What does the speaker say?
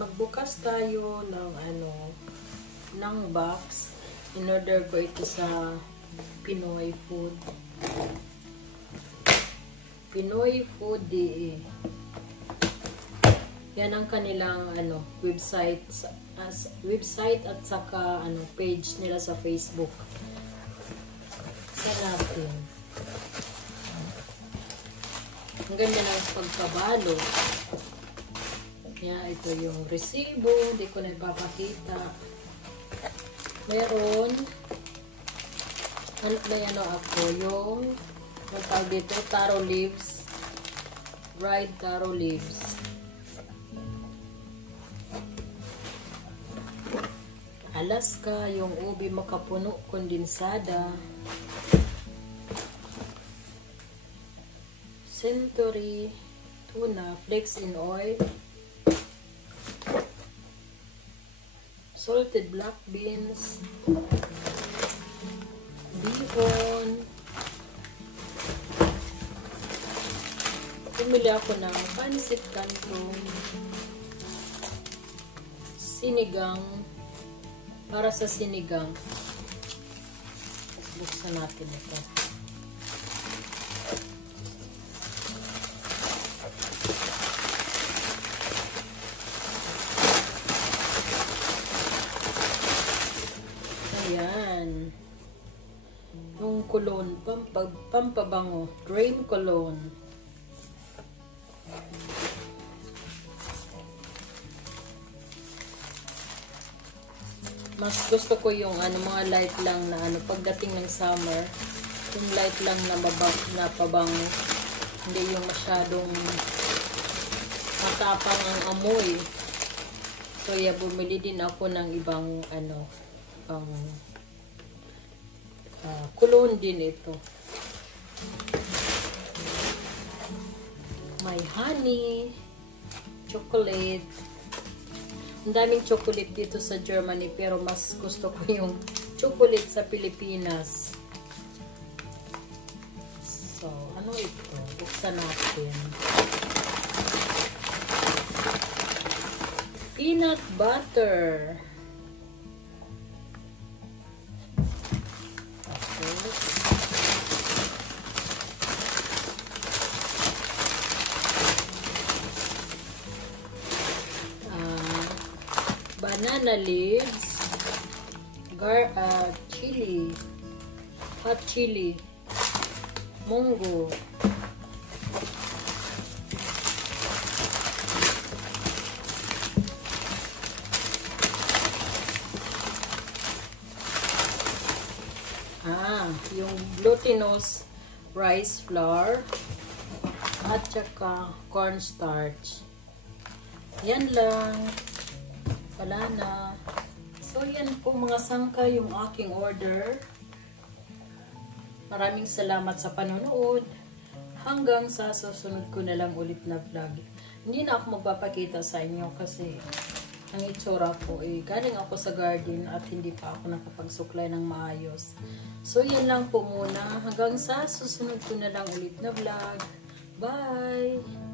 magbukas tayo ng ng box. In-order ko ito sa Pinoy Food. Pinoy Food.de. Yan ang kanilang website at saka page nila sa Facebook. Sa natin. Ang ganda ng pagkabalo. Yan, ito yung resibo. Hindi ko na ipapakita. Meron yung matawag dito, taro leaves. Dried taro leaves. Alaska, yung ubi makapuno kondensada. Century tuna flakes in oil. Salted black beans, bihon. Bumili ako ng pancit canton, sinigang, para sa sinigang. Buksan natin ito. Ayan. Yung cologne, pampabango. Drain cologne. Mas gusto ko yung mga light lang na pagdating ng summer. Yung light lang na pabango. Hindi yung masyadong matapang ang amoy. So, bumili din ako ng ibang cologne din ito. May honey, chocolate. Ang daming chocolate dito sa Germany, pero mas gusto ko yung chocolate sa Pilipinas. So, ano ito? Buksan natin. Peanut butter. Banana leaves, chili, hot chili, mungo, yung glutinous rice flour, at saka cornstarch. Yan lang. Wala na. So, yan po mga sangka yung aking order. Maraming salamat sa panonood. Hanggang sa susunod ko na lang ulit na vlog. Hindi na ako magpapakita sa inyo kasi ang itsura ko galing ako sa garden at hindi pa ako nakapagsuklay ng maayos. So, yan lang po muna. Hanggang sa susunod ko na lang ulit na vlog. Bye!